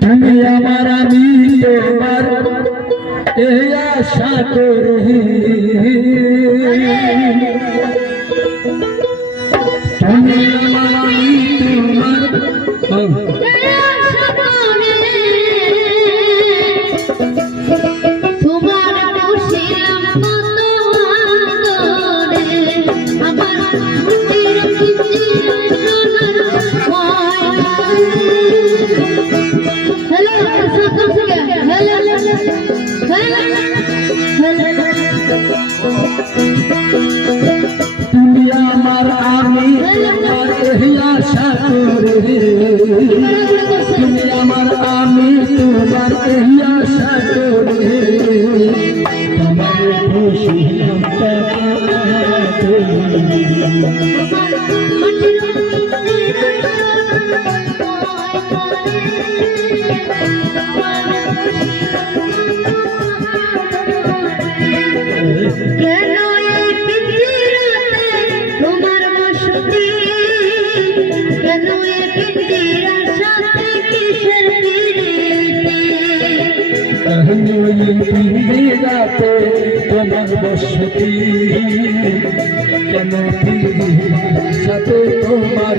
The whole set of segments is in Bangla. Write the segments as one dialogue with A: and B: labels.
A: তুমি আমার আমি তোমার এই আশা করি তুমি আমার আমি তোমার আশা করে তুমি আমার আমি তোমার রাতে তোমার বসতি কেন সাথে তোমার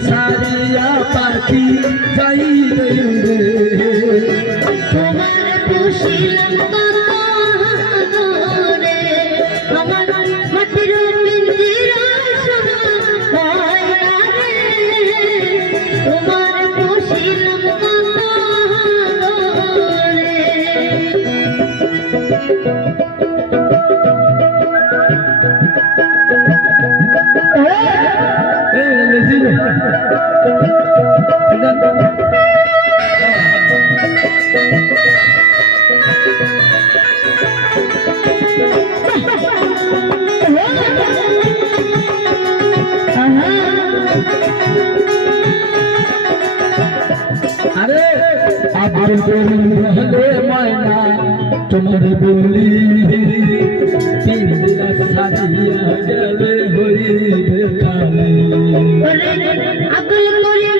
A: সারিয়া পাখি যাই
B: তোমার খুশিলাম
A: আবার বলি হলে ময়না তোমার বলি পিঞ্জিরা সারিয়া গেলে হইবে খালি
B: আকুল করে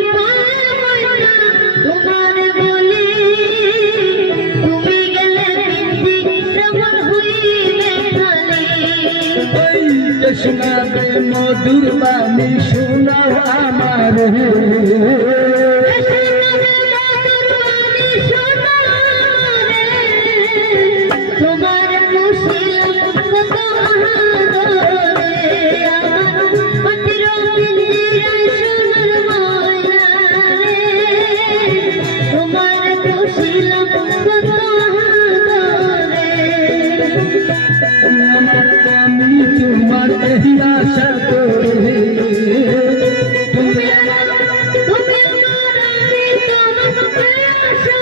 B: তোমার বলি তুমি গেলে পিঞ্জি হইবে খালি
A: ওই যে মধুর বাণী, শোনাও আমার
B: তোমার তুমি আমার তুমি
A: আমার তুমি
B: আমার